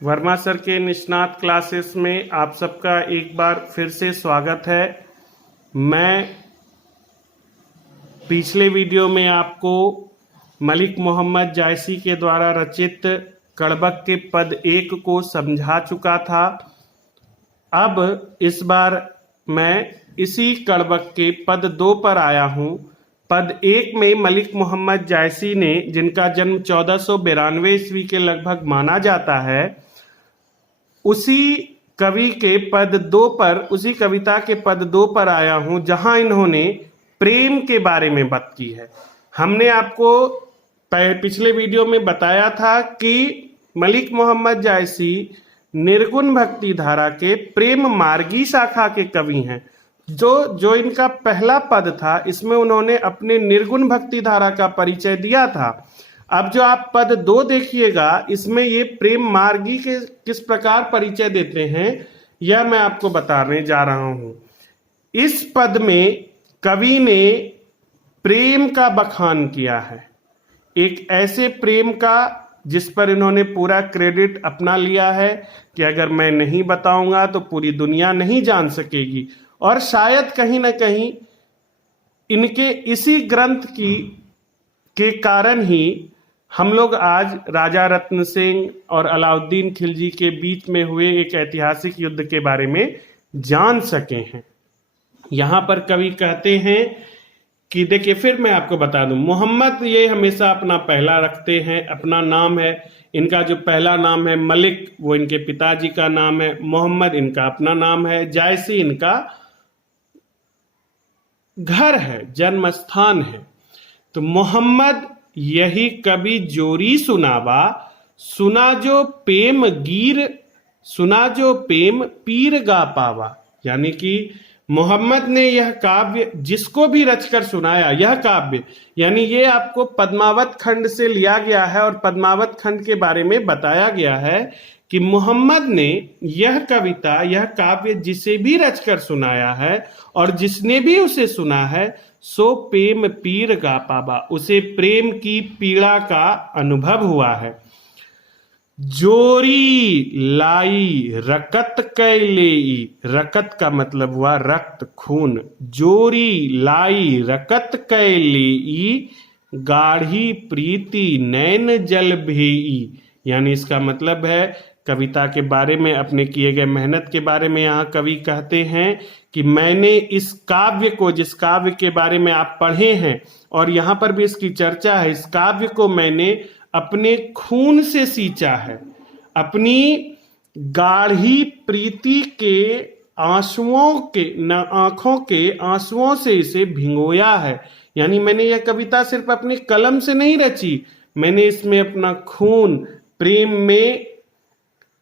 Verma sir के निष्णात classes में आप सबका एक बार फिर से स्वागत है। मैं पिछले वीडियो में आपको मलिक मोहम्मद जायसी के द्वारा रचित कड़बक के पद 1 को समझा चुका था। अब इस बार मैं इसी कड़बक के पद 2 पर आया हूँ। पद 1 में मलिक मोहम्मद जायसी ने, जिनका जन्म 1492 ईस्वी के लगभग माना जाता है, उसी कवि के पद 2 पर, उसी कविता के पद 2 पर आया हूं, जहां इन्होंने प्रेम के बारे में बात की है। हमने आपको पिछले वीडियो में बताया था कि मलिक मोहम्मद जायसी निर्गुण भक्ति धारा के प्रेम मार्गी शाखा के कवि हैं। जो इनका पहला पद था, इसमें उन्होंने अपने निर्गुण भक्ति धारा का परिचय दिया था। अब जो आप पद 2 देखिएगा, इसमें ये प्रेम मार्गी के किस प्रकार परिचय देते हैं, यह मैं आपको बताने जा रहा हूं। इस पद में कवि ने प्रेम का बखान किया है, एक ऐसे प्रेम का जिस पर इन्होंने पूरा क्रेडिट अपना लिया है कि अगर मैं नहीं बताऊंगा तो पूरी दुनिया नहीं जान सकेगी। और शायद कहीं ना कहीं इनके इसी ग्रंथ के कारण ही हम लोग आज राजा रत्न सेन और अलाउद्दीन खिलजी के बीच में हुए एक ऐतिहासिक युद्ध के बारे में जान सके हैं। यहां पर कवि कहते हैं कि देखिए, फिर मैं आपको बता दूं, मोहम्मद ये हमेशा अपना पहला रखते हैं, अपना नाम है। इनका जो पहला नाम है मलिक, वो इनके पिताजी का नाम है। मोहम्मद इनका अपना नाम है। जायसी इनका घर है, जन्म स्थान है। तो मोहम्मद यही कवि जोरी सुनावा, सुना जो प्रेम गीर, सुना जो प्रेम पीर गा पावा। यानी कि मोहम्मद ने यह काव्य जिसको भी रचकर सुनाया, यह काव्य यानी ये आपको पद्मावत खंड से लिया गया है और पद्मावत खंड के बारे में बताया गया है कि मोहम्मद ने यह कविता, यह काव्य जिसे भी रचकर सुनाया है और जिसने भी उसे सुना है, सो प्रेम पीर गा पावा, उसे प्रेम की पीड़ा का अनुभव हुआ है। जोरी लाई रकत कैलेई, रकत का मतलब हुआ रक्त, खून। जोरी लाई रकत कैलेई, गाढ़ी प्रीति नैन जल भेई। यानी इसका मतलब है कविता के बारे में, अपने किए गए मेहनत के बारे में यहाँ कवि कहते हैं कि मैंने इस काव्य को, जिस काव्य के बारे में आप पढ़े हैं और यहाँ पर भी इसकी चर्चा है, इस काव्य को मैंने अपने खून से सींचा है, अपनी गाढ़ी प्रीति के आंसुओं के, न आंखों के आंसुओं से इसे भिगोया है। यानी मैंने यह कविता सिर्फ अपने कलम से नहीं रची, मैंने इसमें अपना खून, प्रेम में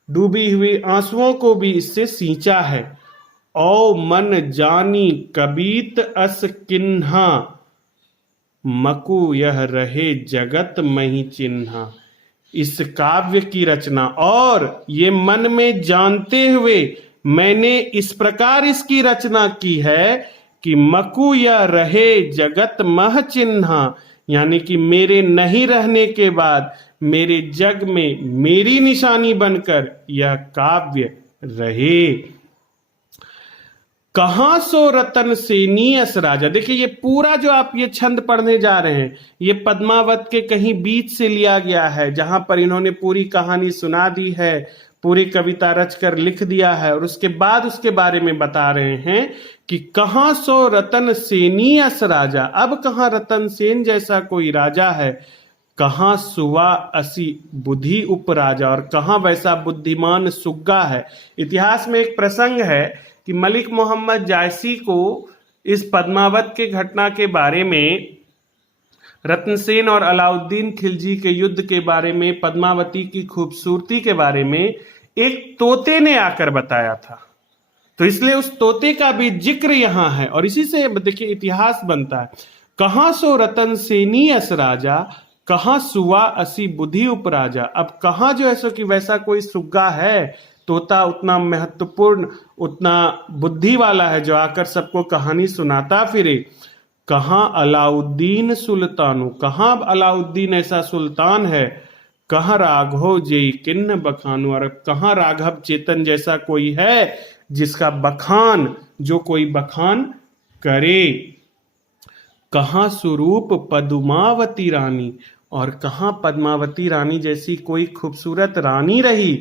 डूबी हुई आंसुओं को भी इससे सींचा है। ओ मन जानी कबीत अस किन्हा, मकु यह रहे जगत मही चिन्हा। इस काव्य की रचना और ये मन में जानते हुए मैंने इस प्रकार इसकी रचना की है कि मकु यह रहे जगत मह चिन्हा, यानी कि मेरे नहीं रहने के बाद मेरे जग में मेरी निशानी बनकर यह काव्य रहे। कहां सो रतन सेनी अस राजा। देखिए, ये पूरा जो आप ये छंद पढ़ने जा रहे हैं, ये पद्मावत के कहीं बीच से लिया गया है, जहां पर इन्होंने पूरी कहानी सुना दी है, पूरी कविता रचकर लिख दिया है और उसके बाद उसके बारे में बता रहे हैं कि कहां सो रतन सेनी अस राजा। अब कहां रतन सेन जैसा कोई राजा है, कहां सुवा असी बुद्धि उपराजा, और कहां वैसा बुद्धिमान सुग्गा है। इतिहास में एक प्रसंग है कि मलिक मोहम्मद जायसी को इस पद्मावत के घटना के बारे में, रत्नसेन और अलाउद्दीन खिलजी के युद्ध के बारे में, पद्मावती की खूबसूरती के बारे में एक तोते ने आकर बताया था। तो इसलिए उस तोते का भी जिक्र यहां है और इसी से देखिए इतिहास बनता है। कहां सो रतन सेनी अस राजा, कहां सुवा असी बुद्धि उपराजा। अब कहां जो है सो कि वैसा कोई सुग्गा है, तोता उतना महत्वपूर्ण, उतना बुद्धि वाला है जो आकर सबको कहानी सुनाता फिरे। कहां अलाउद्दीन सुल्तानु, कहां अलाउद्दीन ऐसा सुल्तान है, कहाँ राघव जे किन्न बखानु, और कहाँ राघव चेतन जैसा कोई है जिसका बखान, जो कोई बखान करे। कहाँ स्वरूप पद्मावती रानी, और कहाँ पद्मावती रानी जैसी कोई खूबसूरत रानी रही।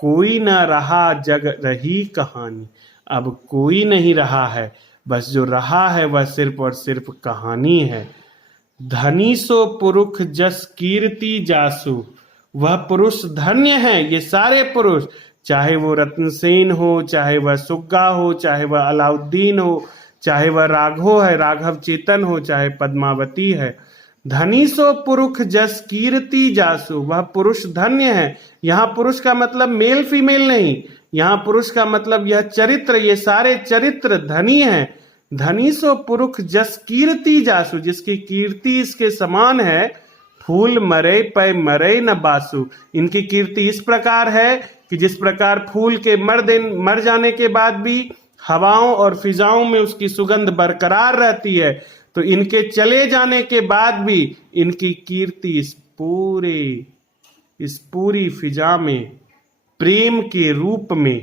कोई न रहा जग रही कहानी, अब कोई नहीं रहा है, बस जो रहा है वह सिर्फ और सिर्फ कहानी है। धनी सो पुरुष जस कीर्ति जासु, वह पुरुष धन्य है, ये सारे पुरुष, चाहे वो रत्नसेन हो, चाहे वह सुग्गा हो, चाहे वह अलाउद्दीन हो, चाहे वह राघव है, राघव चेतन हो, चाहे पद्मावती है। धनी सो पुरुष जस कीर्ति जासु, वह पुरुष धन्य है। यहाँ पुरुष का मतलब मेल फीमेल नहीं, यहाँ पुरुष का मतलब यह चरित्र, ये सारे चरित्र धनी हैं। धनी सो पुरुष जस कीर्ति जासु, जिसकी कीर्ति इसके समान है। फूल मरे पै मरे न बासु, इनकी कीर्ति इस प्रकार है कि जिस प्रकार फूल के मर जाने के बाद भी हवाओं और फिजाओं में उसकी सुगंध बरकरार रहती है, तो इनके चले जाने के बाद भी इनकी कीर्ति इस पूरी फिजा में प्रेम के रूप में,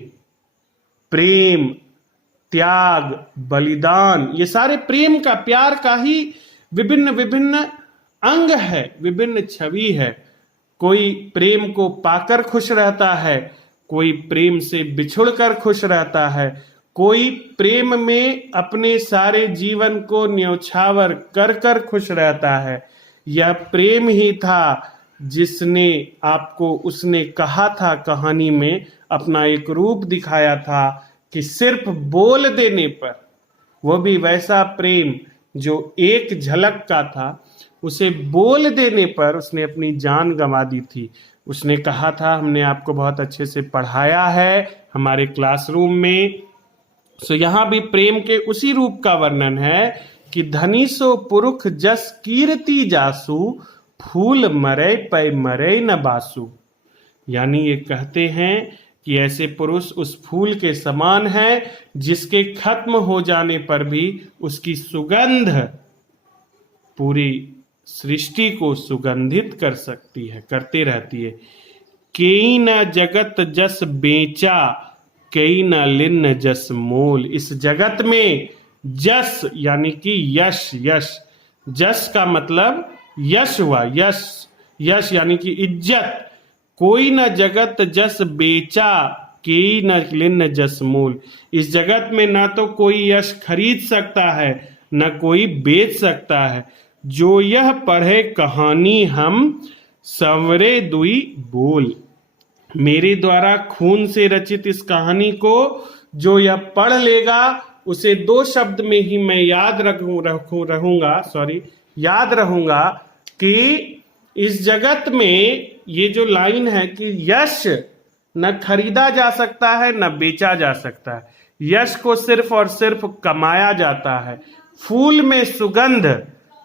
प्रेम, त्याग, बलिदान, ये सारे प्रेम का, प्यार का ही विभिन्न विभिन्न अंग है, विभिन्न छवि है। कोई प्रेम को पाकर खुश रहता है, कोई प्रेम से बिछुड़कर खुश रहता है, कोई प्रेम में अपने सारे जीवन को न्यौछावर कर कर खुश रहता है। यह प्रेम ही था जिसने आपको, उसने कहा था कहानी में, अपना एक रूप दिखाया था कि सिर्फ बोल देने पर, वो भी वैसा प्रेम जो एक झलक का था, उसे बोल देने पर उसने अपनी जान गंवा दी थी। उसने कहा था, हमने आपको बहुत अच्छे से पढ़ाया है हमारे क्लासरूम में। सो यहाँ भी प्रेम के उसी रूप का वर्णन है कि धनी सो पुरुष जस कीर्ति जासु, फूल मरे पै मरे न बासु। यानी ये कहते हैं कि ऐसे पुरुष उस फूल के समान है जिसके खत्म हो जाने पर भी उसकी सुगंध पूरी सृष्टि को सुगंधित कर सकती है, करते रहती है। केई न जगत जस बेचा, कई न लिन्न जस मोल। इस जगत में जस यानी कि यश, जस का मतलब यश हुआ, यश यानी कि इज्जत। कोई न जगत जस बेचा, कई न लिन्न जस मोल। इस जगत में ना तो कोई यश खरीद सकता है, न कोई बेच सकता है। जो यह पढ़े कहानी हम, संवरे दुई बोल। मेरे द्वारा खून से रचित इस कहानी को जो यह पढ़ लेगा, उसे 2 शब्द में ही मैं याद रहूंगा कि इस जगत में ये जो लाइन है कि यश न खरीदा जा सकता है, न बेचा जा सकता है। यश को सिर्फ और सिर्फ कमाया जाता है। फूल में सुगंध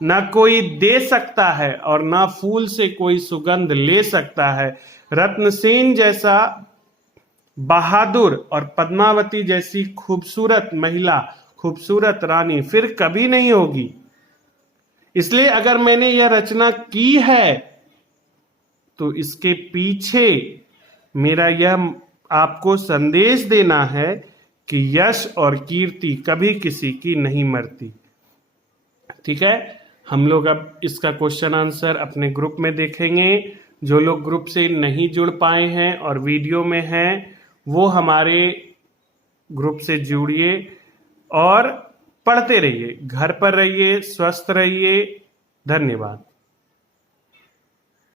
न कोई दे सकता है और न फूल से कोई सुगंध ले सकता है। रत्नसेन जैसा बहादुर और पद्मावती जैसी खूबसूरत महिला, खूबसूरत रानी फिर कभी नहीं होगी। इसलिए अगर मैंने यह रचना की है तो इसके पीछे मेरा यह आपको संदेश देना है कि यश और कीर्ति कभी किसी की नहीं मरती। ठीक है, हम लोग अब इसका क्वेश्चन आंसर अपने ग्रुप में देखेंगे। जो लोग ग्रुप से नहीं जुड़ पाए हैं और वीडियो में हैं, वो हमारे ग्रुप से जुड़िए और पढ़ते रहिए, घर पर रहिए, स्वस्थ रहिए। धन्यवाद।